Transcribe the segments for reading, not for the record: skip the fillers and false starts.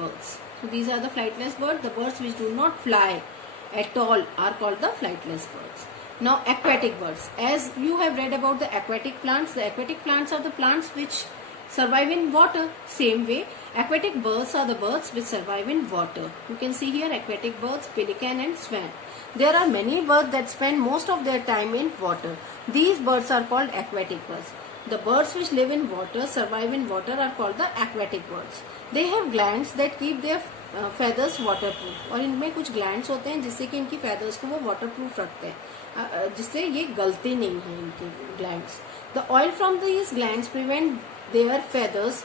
birds. So these are the flightless birds. The birds which do not fly at all are called the flightless birds. Now aquatic birds. As you have read about the aquatic plants are the plants which survive in water. Same way, aquatic birds are the birds which survive in water. You can see here aquatic birds, pelican and swan. There are many birds that spend most of their time in water. These birds are called aquatic birds. The birds which live in water, survive in water are called the aquatic birds. They have glands that keep their feathers waterproof. और इनमें कुछ glands होते हैं जिससे कि इनकी feathers को वो waterproof रखते हैं, जिससे ये गलते नहीं हैं इनके glands. The oil from these glands prevent their feathers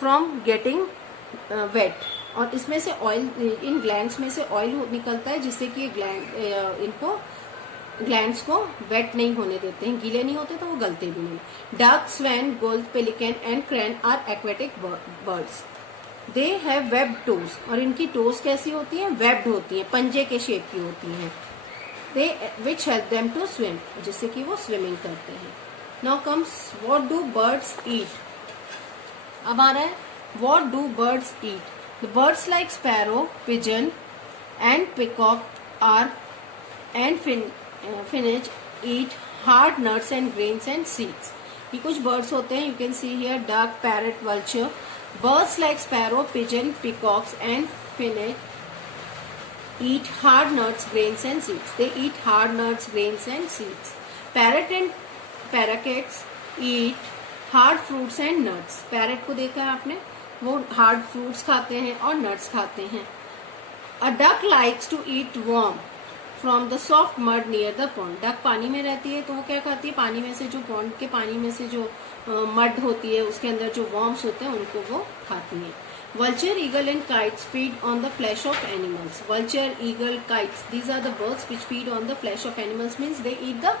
from getting wet. और इसमें से ऑयल, इन ग्लैंड्स में से ऑयल निकलता है जिससे कि इनको ग्लैंड्स को वेट नहीं होने देते हैं, गीले नहीं होते तो वो गलते भी नहीं. Duck, swan, gold, pelican and crane are aquatic birds. They have webbed toes. और इनकी टोज कैसी होती हैं? वेब्ड होती हैं, पंजे के शेप की होती हैं. They which help them to swim, जिससे कि वो स्विमिंग करते हैं. Now comes what do birds eat. अब आ रहा है what do birds eat. The birds like sparrow, pigeon and peacock and finch eat hard nuts and grains and seeds. ये कुछ birds होते हैं. You can see here duck, parrot, vulture. Birds like sparrow, pigeon, peacocks and finch eat hard nuts, grains and seeds. They eat hard nuts, grains and seeds. Parrot and parakeets eat hard fruits and nuts. Parrot को देखा है आपने, वो hard fruits खाते हैं और nuts खाते हैं. A duck likes to eat worm from the soft mud near the pond. Duck पानी में रहती है तो वो क्या खाती है? पानी में से जो पॉन्ड के पानी में से जो मड होती है उसके अंदर जो वर्म्स होते हैं उनको वो खाती हैं. Vulture, eagle and kites feed on the flesh of animals. Vulture, eagle, kites, these are the birds which feed on the flesh of animals. Means they eat the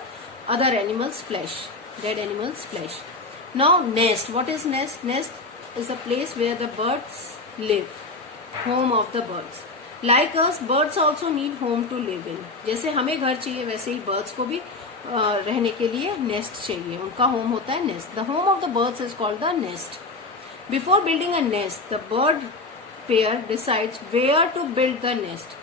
other animals flesh, dead animals flesh. Now nest. What is nest? Nest is a place where the birds live, home of the birds. Like us, birds also need home to live in. जैसे हमें घर चाहिए वैसे ही birds को भी रहने के लिए nest चाहिए. उनका home होता है nest. The home of the birds is called the nest. Before building a nest, the bird pair decides where to build the nest.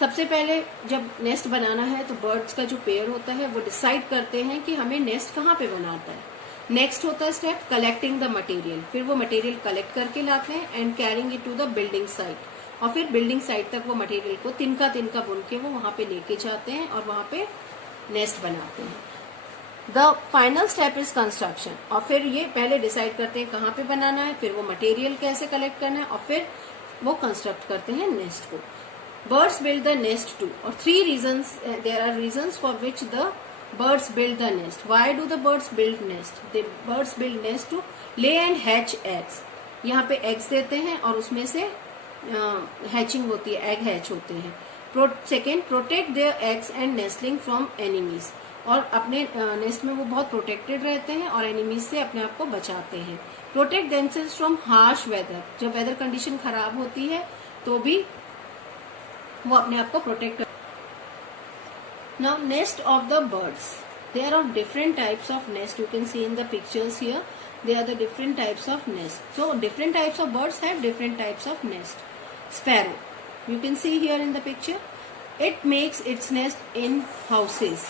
सबसे पहले जब नेस्ट बनाना है तो बर्ड्स का जो पेयर होता है वो डिसाइड करते हैं कि हमें नेस्ट कहाँ पे बनाता है. नेक्स्ट होता है स्टेप कलेक्टिंग द मटेरियल. फिर वो मटेरियल कलेक्ट करके लाते हैं and carrying it to the building site. और फिर बिल्डिंग साइट तक वो मटेरियल को तिनका तिनका बुन के वो वहां पे लेके जाते हैं और वहां पे नेस्ट बनाते हैं. The final step is construction. और फिर ये पहले डिसाइड करते हैं कहाँ पे बनाना है, फिर वो मटेरियल कैसे कलेक्ट करना है और फिर वो कंस्ट्रक्ट करते हैं नेस्ट को. Birds build the nest too. और 3 reasons, there are reasons for which the birds build the nest. Why do the birds build nest? The birds build nest to lay and hatch eggs. यहाँ पे eggs देते हैं और उसमें से hatching होती है, egg hatch होते हैं. Second, protect their eggs and nestling from enemies. और अपने nest में वो बहुत protected रहते हैं और enemies से अपने आप को बचाते हैं. Protect themselves from harsh weather. जब weather condition खराब होती है तो भी वो अपने आप को protect. Now nest of the birds. There are different types of nest. You can see in the pictures here. They are the different types of nest. So different types of birds have different types of nest. Sparrow. You can see here in the picture. It makes its nest in houses,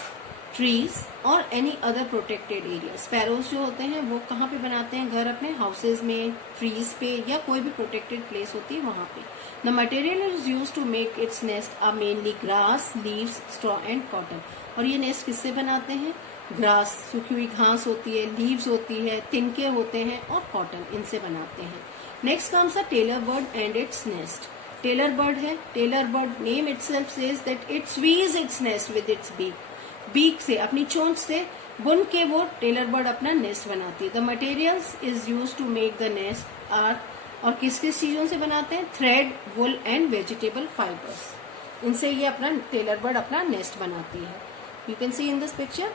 trees or any other protected area. Sparrows जो होते हैं वो कहाँ पे बनाते हैं घर? अपने houses में, trees पे या कोई भी protected place होती है वहाँ पे. The material is used to make its nest are mainly grass, leaves, straw and cotton. और ये nest किससे बनाते हैं? Grass, सूखी हुई घास होती है, leaves होती है, तिनके होते हैं और cotton, इनसे बनाते हैं. Next comes a tailor bird and its nest. Tailor bird है. Tailor bird name itself says that it squeezes its nest with its beak. Beak से, अपनी चोंच से बुन के वो tailor bird अपना nest बनाती है. The materials is used to make the nest are, और किस किस चीजों से बनाते हैं? Thread, wool and vegetable fibres. इनसे ये अपना टेलर बर्ड अपना नेस्ट बनाती है. You can see in this picture.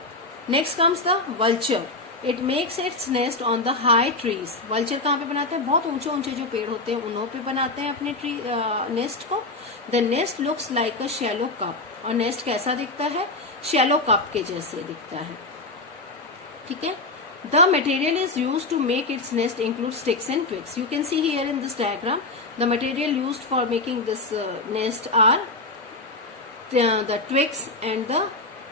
Next comes the vulture. It makes its nest on the high trees. Vulture कहाँ पे बनाते हैं? बहुत ऊंचे ऊंचे जो पेड़ होते हैं उन्हों पे बनाते हैं अपने ट्री नेस्ट को. The nest looks like a shallow cup. और नेस्ट कैसा दिखता है? शैलो कप के जैसे दिखता है. ठीक है. The material is used to make its nest include sticks and twigs. You can see here in this diagram, the material used for making this nest are the twigs and the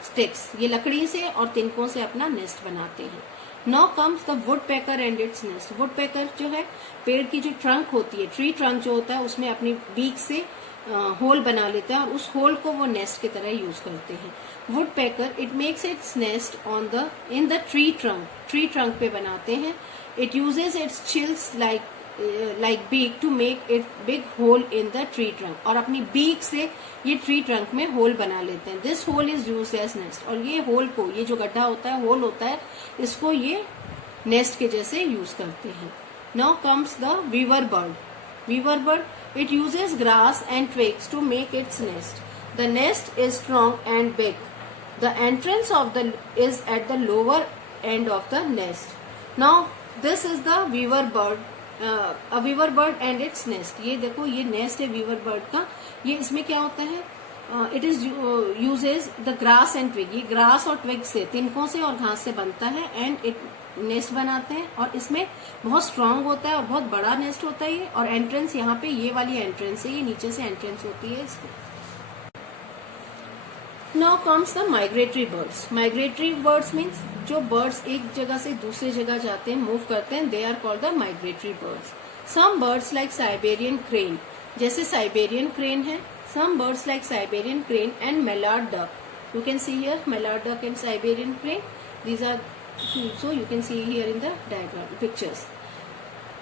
sticks. ये लकड़ी से और तिनकों से अपना nest बनाते हैं. Now comes the woodpecker and its nest. woodpecker जो है पेड़ की जो ट्रंक होती है, ट्री ट्रंक जो होता है, उसमें अपनी बीक से होल बना लेता है और उस होल को वो नेस्ट की तरह यूज करते हैं. woodpecker it makes its nest on the in the tree trunk पे बनाते हैं. it uses its chills like beak to make it big hole in the tree trunk. और अपनी बीक से ये ट्री ट्रंक में होल बना लेते हैं. this hole is used as nest. और ये होल को, ये जो गड्ढा होता है, होल होता है, इसको ये नेस्ट के जैसे यूज करते हैं. now comes the weaver bird. It uses grass and twigs to make its nest. The nest is strong and big. The entrance is at the lower end of the nest. Now this is the weaver bird. A weaver bird and its nest. ये देखो, ये nest है weaver bird का. ये इसमें क्या होता है? It is uses the grass and twig. ये grass और twig से, तिनकों से और घास से बनता है. and it नेस्ट बनाते हैं और इसमें बहुत स्ट्रांग होता है और बहुत बड़ा नेस्ट होता है ये. और एंट्रेंस यहाँ पे ये वाली एंट्रेंस है, ये नीचे से एंट्रेंस होती है इसमें. Now comes the migratory birds. Migratory birds means जो बर्ड्स एक जगह से दूसरी जगह जाते हैं, मूव करते हैं, they are called the migratory birds. Some birds like Siberian crane, जैसे साइबेरियन क्रेन है. Some birds like Siberian crane and mallard duck. You can see here mallard duck and Siberian crane. These are so you can see here in the diagram pictures.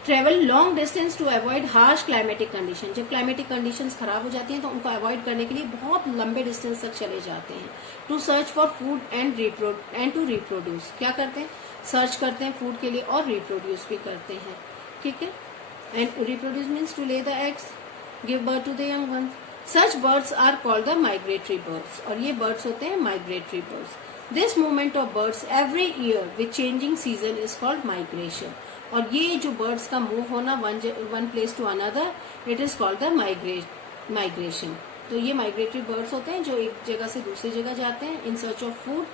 Travel long distance to avoid harsh climatic condition. जब climatic conditions खराब हो जाती हैं तो उनको avoid करने के लिए बहुत लंबे डिस्टेंस तक चले जाते हैं. To search for food and to reproduce. क्या करते हैं? सर्च करते हैं फूड के लिए और रिप्रोड्यूस भी करते हैं. ठीक है. And reproduce means to lay the eggs, give birth to the young ones. Such birds are called the migratory birds. और ये birds होते हैं migratory birds. This movement of birds every year with changing season is called migration. और ये जो birds का move होना one place to another, it is called the migration. तो ये migratory birds होते हैं जो एक जगह से दूसरी जगह जाते हैं in search of food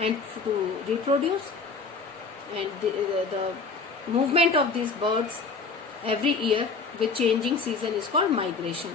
and to reproduce. And the movement of these birds every year with changing season is called migration.